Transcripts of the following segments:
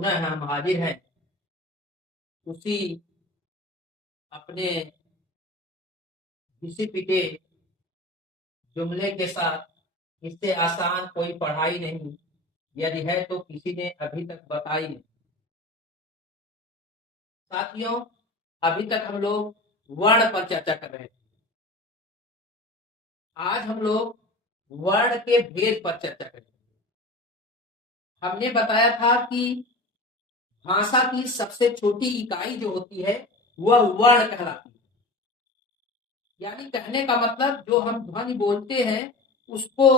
पुनः हम हाजिर हैं उसी अपने घिसे पिटे जुमले के साथ। इससे आसान कोई पढ़ाई नहीं, यदि है तो किसी ने अभी तक बताई नहीं। साथियों, अभी तक हम लोग वर्ण पर चर्चा कर रहे थे। आज हम लोग वर्ण के भेद पर चर्चा करेंगे। हमने बताया था कि भाषा की सबसे छोटी इकाई जो होती है वह वर्ण कहलाती है। यानी कहने का मतलब जो हम ध्वनि बोलते हैं उसको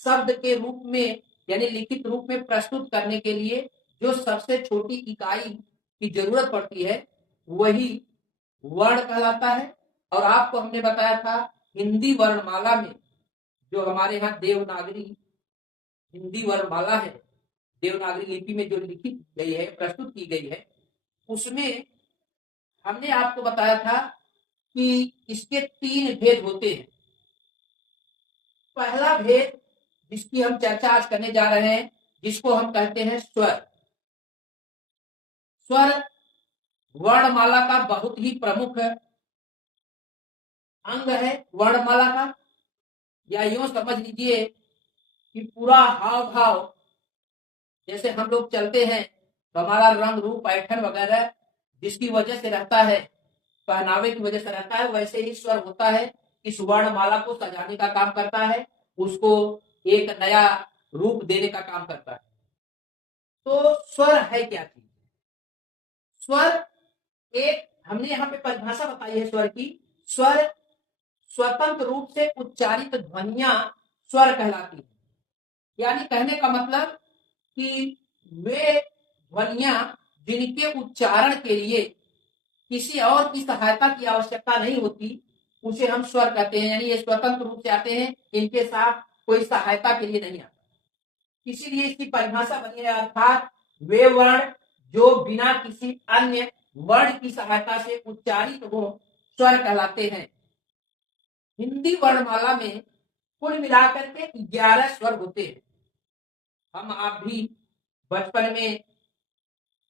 शब्द के रूप में यानी लिखित रूप में प्रस्तुत करने के लिए जो सबसे छोटी इकाई की जरूरत पड़ती है वही वर्ण कहलाता है। और आपको हमने बताया था हिंदी वर्णमाला में जो हमारे यहाँ देवनागरी हिंदी वर्णमाला है, देवनागरी लिपि में जो लिखी गई है, प्रस्तुत की गई है, उसमें हमने आपको बताया था कि इसके 3 भेद होते हैं। पहला भेद जिसकी हम चर्चा आज करने जा रहे हैं, जिसको हम कहते हैं स्वर। स्वर वर्णमाला का बहुत ही प्रमुख अंग है वर्णमाला का। या यूं समझ लीजिए कि पूरा हाव भाव, जैसे हम लोग चलते हैं तो हमारा रंग रूप ऐठन वगैरह जिसकी वजह से रहता है, पहनावे की वजह से रहता है, वैसे ही स्वर होता है। इस वर्णमाला को सजाने का काम करता है, उसको एक नया रूप देने का काम करता है। तो स्वर है क्या चीज? स्वर एक हमने यहाँ पे परिभाषा बताई है स्वर की। स्वर स्वतंत्र रूप से उच्चारित ध्वनियां स्वर कहलाती है। यानी कहने का मतलब कि वे ध्वनियां जिनके उच्चारण के लिए किसी और की सहायता की आवश्यकता नहीं होती, उसे हम स्वर कहते हैं। यानी ये स्वतंत्र रूप से आते हैं, इनके साथ कोई सहायता के लिए नहीं आता। इसीलिए इसकी परिभाषा बनी है, अर्थात वे वर्ण जो बिना किसी अन्य वर्ण की सहायता से उच्चारित हो स्वर कहलाते हैं। हिंदी वर्णमाला में कुल मिलाकर के 11 स्वर होते हैं। हम आप भी बचपन में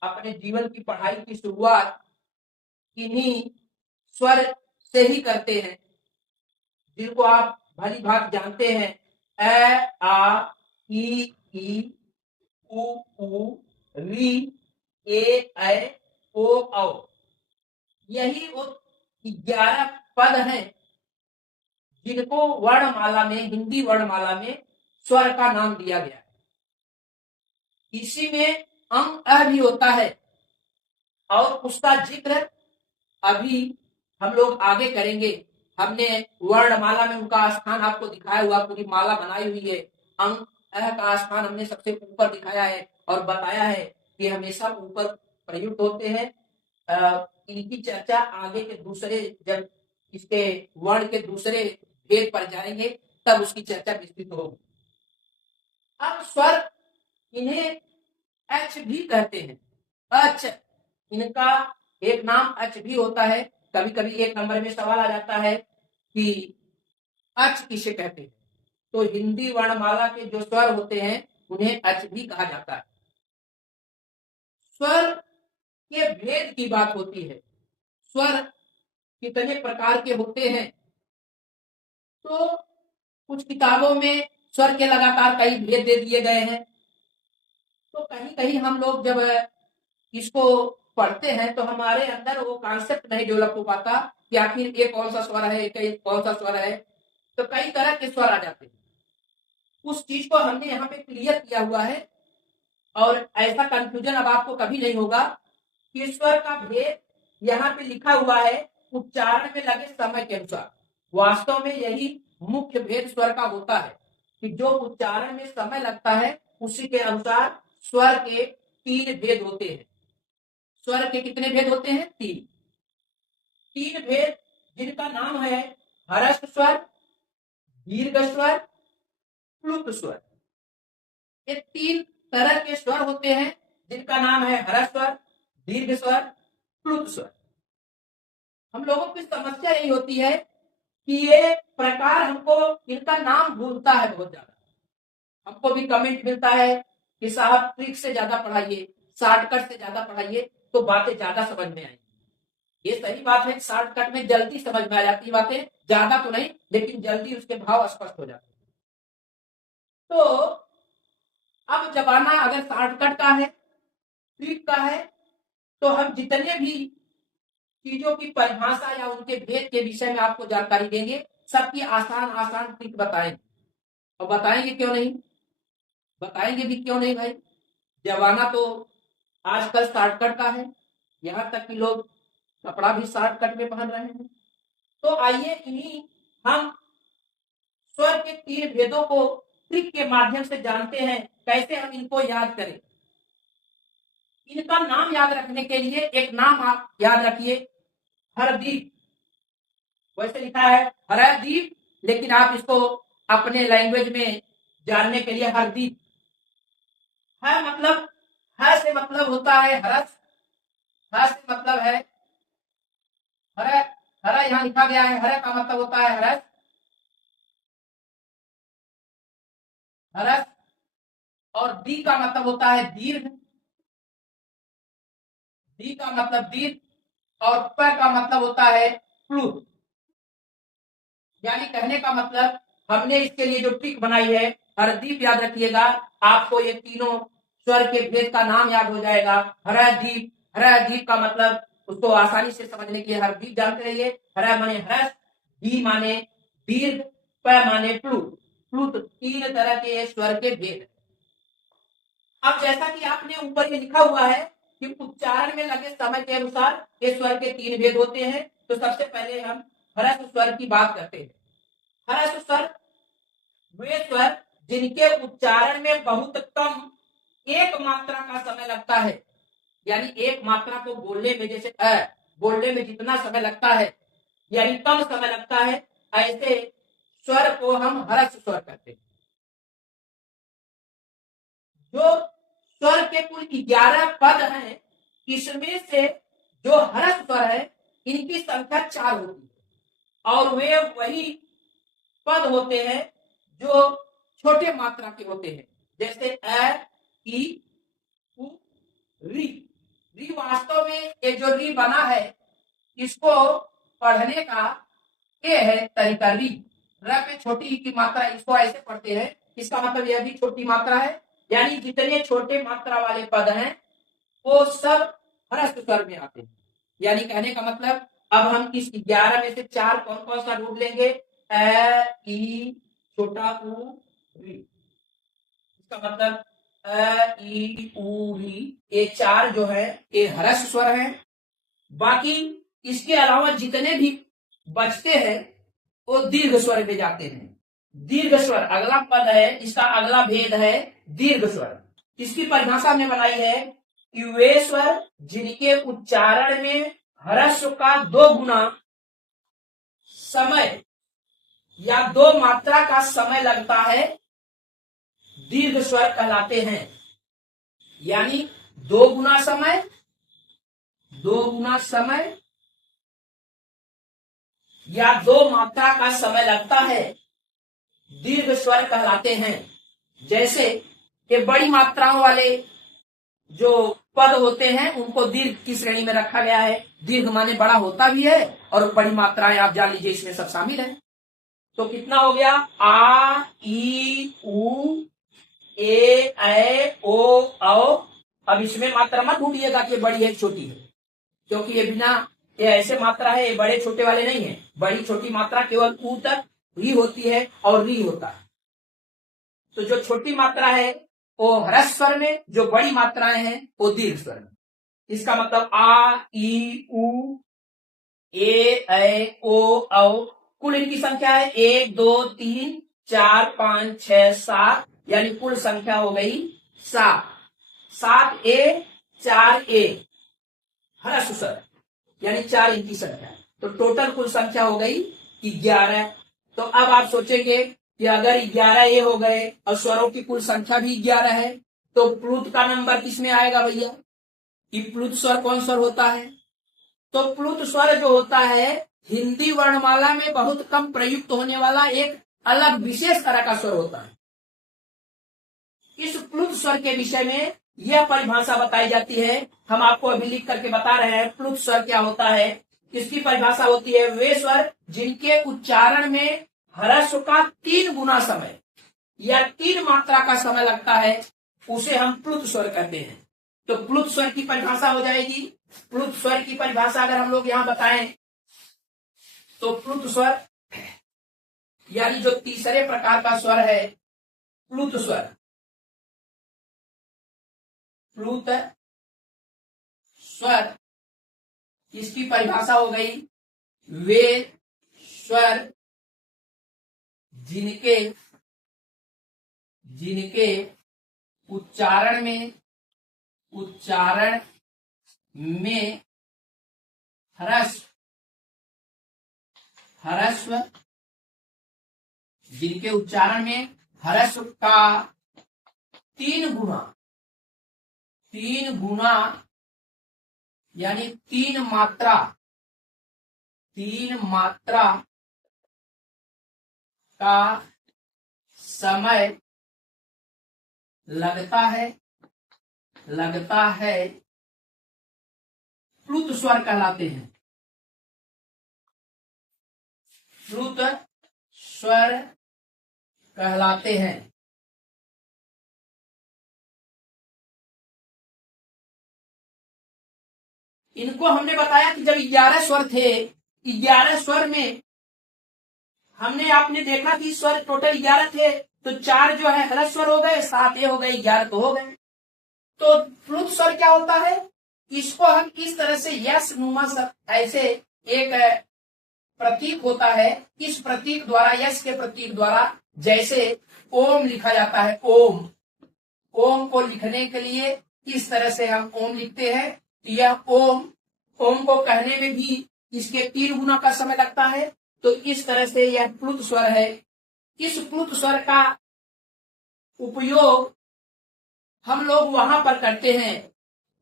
अपने जीवन की पढ़ाई की शुरुआत इन्हीं स्वर से ही करते हैं, जिनको आप भली भांति जानते हैं। अ, आ, ई, उ, री, ए, ऐ, ओ, औ। यही वो 11 पद हैं जिनको वर्णमाला में, हिंदी वर्णमाला में स्वर का नाम दिया गया है। इसी में अंग अ भी होता है और उसका जिक्र अभी हम लोग आगे करेंगे। हमने वर्णमाला में उनका स्थान आपको दिखाया हुआ, पूरी माला बनाई हुई है। अंग अ का स्थान हमने सबसे ऊपर दिखाया है और बताया है कि हमेशा ऊपर प्रयुक्त होते हैं। इनकी चर्चा आगे के दूसरे, जब इसके वर्ण के दूसरे भेद पर जाएंगे तब उसकी चर्चा विस्तृत होगी। अब स्वर, इन्हें एच भी कहते हैं। अच, इनका एक नाम अच भी होता है। कभी कभी एक नंबर में सवाल आ जाता है कि अच किसे कहते हैं। तो हिंदी वर्णमाला के जो स्वर होते हैं उन्हें अच भी कहा जाता है। स्वर के भेद की बात होती है, स्वर कितने प्रकार के होते हैं। तो कुछ किताबों में स्वर के लगातार कई भेद दे दिए गए हैं। तो कहीं कहीं हम लोग जब इसको पढ़ते हैं तो हमारे अंदर वो कॉन्सेप्ट नहीं डेवलप हो पाता कि आखिर ये कौन सा स्वर है, एक कौन सा स्वर है। तो कई तरह के स्वर आ जाते हैं। उस चीज को हमने यहाँ पे क्लियर किया हुआ है और ऐसा कंफ्यूजन अब आपको कभी नहीं होगा कि स्वर का भेद यहाँ पे लिखा हुआ है उच्चारण में लगे समय के अनुसार। वास्तव में यही मुख्य भेद स्वर का होता है कि जो उच्चारण में समय लगता है उसी के अनुसार स्वर के 3 भेद होते हैं। स्वर के कितने भेद होते हैं? 3 भेद, जिनका नाम है ह्रस्व स्वर, दीर्घ स्वर, प्लुत स्वर। ये 3 तरह के स्वर होते हैं जिनका नाम है ह्रस्व स्वर, दीर्घ स्वर, प्लुत स्वर। हम लोगों की समस्या यही होती है कि ये प्रकार हमको इनका नाम भूलता है बहुत ज्यादा। हमको भी कमेंट मिलता है कि साहब ट्रिक से ज्यादा पढ़ाइए, शॉर्टकट से ज्यादा पढ़ाइए तो बातें ज्यादा समझ में आएंगी। ये सही बात है, शॉर्टकट में जल्दी समझ में आ जाती है बातें, ज्यादा तो नहीं लेकिन जल्दी उसके भाव स्पष्ट हो जाते हैं। तो अब जमाना अगर शॉर्टकट का है, ट्रिक का है, तो हम जितने भी चीजों की परिभाषा या उनके भेद के विषय में आपको जानकारी देंगे, सबकी आसान आसान ट्रिक बताएंगे। और बताएंगे क्यों नहीं, बताएंगे भी क्यों नहीं भाई, जमाना तो आजकल शॉर्टकट का है, यहाँ तक कि लोग कपड़ा भी शॉर्टकट में पहन रहे हैं। तो आइए इन्हीं हम स्वर के 3 भेदों को ट्रिक के माध्यम से जानते हैं, कैसे हम इनको याद करें। इनका नाम याद रखने के लिए एक नाम आप याद रखिए, हरदीप। वैसे लिखा है हरदीप, लेकिन आप इसको अपने लैंग्वेज में जानने के लिए हरदीप। है मतलब, है से मतलब होता है हरस, है से मतलब है हर, हर यहाँ लिखा गया है, हर का मतलब होता है हरस, हरस। और दी का मतलब होता है दीर्घ, दी का मतलब दीर्घ। और प का मतलब होता है प्लुत। यानी कहने का मतलब, हमने इसके लिए जो ट्रिक बनाई है हरदीप, याद रखिएगा, आपको ये तीनों स्वर के भेद का नाम याद हो जाएगा। हरदीप, हरदीप का मतलब उसको आसानी से समझने के लिए हरदीप जानते रहिए। हर माने हरस, दी माने दीर्घ, प माने प्लुत। प्लुत 3 तरह के स्वर के भेद। अब जैसा कि आपने ऊपर ये लिखा हुआ है कि उच्चारण में लगे समय के अनुसार ये स्वर के 3 भेद होते हैं, तो सबसे पहले हम हरस स्वर की बात करते हैं। हरस स्वर वे स्वर जिनके उच्चारण में बहुत कम एक मात्रा का समय लगता है। यानी एक मात्रा को बोलने में, जैसे अ बोलने में जितना समय लगता है यानी कम समय लगता है, ऐसे स्वर को हम हरस स्वर कहते हैं। जो स्वर के कुल 11 पद हैं, इसमें से जो हरस स्वर है इनकी संख्या 4 होती है, और वे वही पद होते हैं जो छोटे मात्रा के होते हैं, जैसे अ, ई, उ, री। री वास्तव में ये जो री बना है, इसको पढ़ने का ये है तरीका। री, र पे छोटी की मात्रा, इसको ऐसे पढ़ते हैं, इसका मतलब यह भी छोटी मात्रा है। यानी जितने छोटे मात्रा वाले पद हैं वो सब हरस स्वर में आते हैं। यानी कहने का मतलब, अब हम इस 11 में से 4 कौन कौन सा ढूंढ लेंगे, अ, ई, छोटा उ, री। इसका मतलब अ, ई, उ, री, ये 4 जो है ये हरस स्वर है। बाकी इसके अलावा जितने भी बचते हैं वो दीर्घ स्वर में जाते हैं। दीर्घ स्वर अगला पद है, इसका अगला भेद है दीर्घ स्वर। इसकी परिभाषा हमने बनाई है कि वे स्वर जिनके उच्चारण में हरस्व का 2 गुना समय या 2 मात्रा का समय लगता है, दीर्घ स्वर कहलाते हैं। यानी 2 गुना समय, 2 गुना समय या 2 मात्रा का समय लगता है, दीर्घ स्वर कहलाते हैं। जैसे ये बड़ी मात्राओं वाले जो पद होते हैं उनको दीर्घ की श्रेणी में रखा गया है। दीर्घ माने बड़ा होता भी है, और बड़ी मात्राएं आप जान लीजिए इसमें सब शामिल है। तो कितना हो गया, आ, ई, उ, ए, ऐ, ओ, औ। अब इसमें मात्रा मत ढूंढिएगा कि बड़ी है छोटी है, क्योंकि ये बिना, ये ऐसे मात्रा है, ये बड़े छोटे वाले नहीं है। बड़ी छोटी मात्रा केवल ऊ तक ही होती है और री होता है। तो जो छोटी मात्रा है वो ह्रस्व स्वर में, जो बड़ी मात्राएं हैं वो दीर्घ स्वर में। इसका मतलब आ, ई, उ, ए, ऐ, ओ, औ। कुल इनकी संख्या है 1, 2, 3, 4, 5, 6, 7, यानी कुल संख्या हो गई 7। 7 ए, 4 ए, ह्रस्व स्वर, यानी 4 इनकी संख्या। तो टोटल कुल संख्या हो गई 11। तो अब आप सोचेंगे कि अगर 11 ये हो गए और स्वरों की कुल संख्या भी 11 है, तो प्लुत का नंबर किसमें आएगा भैया, कि प्लुत स्वर कौन स्वर होता है। तो प्लुत स्वर जो होता है हिंदी वर्णमाला में बहुत कम प्रयुक्त होने वाला एक अलग विशेष तरह का स्वर होता है। इस प्लुत स्वर के विषय में यह परिभाषा बताई जाती है। हम आपको अभी लिख करके बता रहे हैं प्लुत स्वर क्या होता है। इसकी परिभाषा होती है वे स्वर जिनके उच्चारण में ह्रस्व का 3 गुना समय या 3 मात्रा का समय लगता है, उसे हम प्लुत स्वर कहते हैं। तो प्लुत स्वर की परिभाषा हो जाएगी। प्लुत स्वर की परिभाषा अगर हम लोग यहां बताएं तो प्लुत स्वर यानी जो तीसरे प्रकार का स्वर है प्लुत स्वर, प्लुत स्वर, इसकी परिभाषा हो गई वे स्वर जिनके उच्चारण में ह्रस्व जिनके उच्चारण में ह्रस्व का 3 गुना यानी 3 मात्रा का समय लगता है प्लुत स्वर कहलाते हैं। प्लुत स्वर कहलाते हैं। इनको हमने बताया कि जब 11 स्वर थे, 11 स्वर में हमने आपने देखा कि स्वर टोटल 11 थे, तो 4 जो है ह्रस्व स्वर हो गए, 7 ये हो गए, 11 तो हो गए। तो प्लुत स्वर क्या होता है, इसको हम इस तरह से यश नुमा ऐसे एक प्रतीक होता है, इस प्रतीक द्वारा, यश के प्रतीक द्वारा, जैसे ओम लिखा जाता है, ओम को लिखने के लिए इस तरह से हम ओम लिखते हैं। यह ओम को कहने में भी इसके 3 गुना का समय लगता है। तो इस तरह से यह प्लुत स्वर है। इस प्लुत स्वर का उपयोग हम लोग वहां पर करते हैं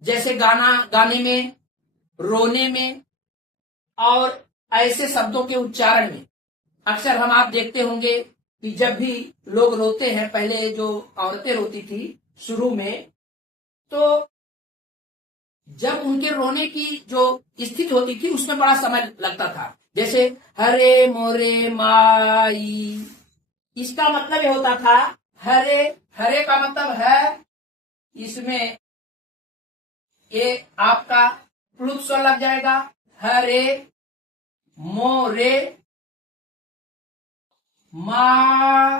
जैसे गाने में, रोने में और ऐसे शब्दों के उच्चारण में। अक्सर हम आप देखते होंगे कि जब भी लोग रोते हैं, पहले जो औरतें रोती थी शुरू में, तो जब उनके रोने की जो स्थिति होती थी उसमें बड़ा समय लगता था। जैसे हरे मोरे माई, इसका मतलब ये होता था, हरे का मतलब है, इसमें ये आपका प्लुत स्वर लग जाएगा, हरे मोरे माई।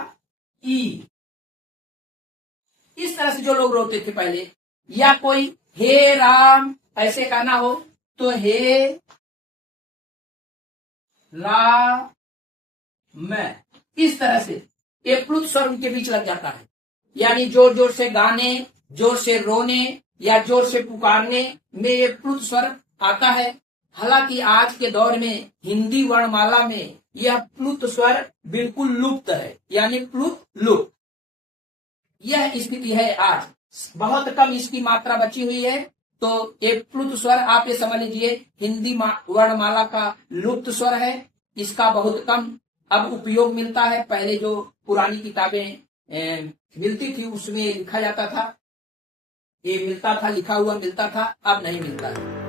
इस तरह से जो लोग रोते थे पहले, या कोई हे राम ऐसे कहना हो तो हे राम, इस तरह से ये प्लुत स्वर उनके बीच लग जाता है। यानी जोर जोर से गाने, जोर से रोने या जोर से पुकारने में ये प्लुत स्वर आता है। हालांकि आज के दौर में हिंदी वर्णमाला में यह प्लुत स्वर बिल्कुल लुप्त है, यानी प्लुत लुप्त, यह स्थिति है आज। बहुत कम इसकी मात्रा बची हुई है। तो ये प्लुत स्वर आप ये समझ लीजिए हिंदी वर्णमाला का लुप्त स्वर है। इसका बहुत कम अब उपयोग मिलता है। पहले जो पुरानी किताबें मिलती थी उसमें लिखा जाता था, ये मिलता था, लिखा हुआ मिलता था, अब नहीं मिलता है।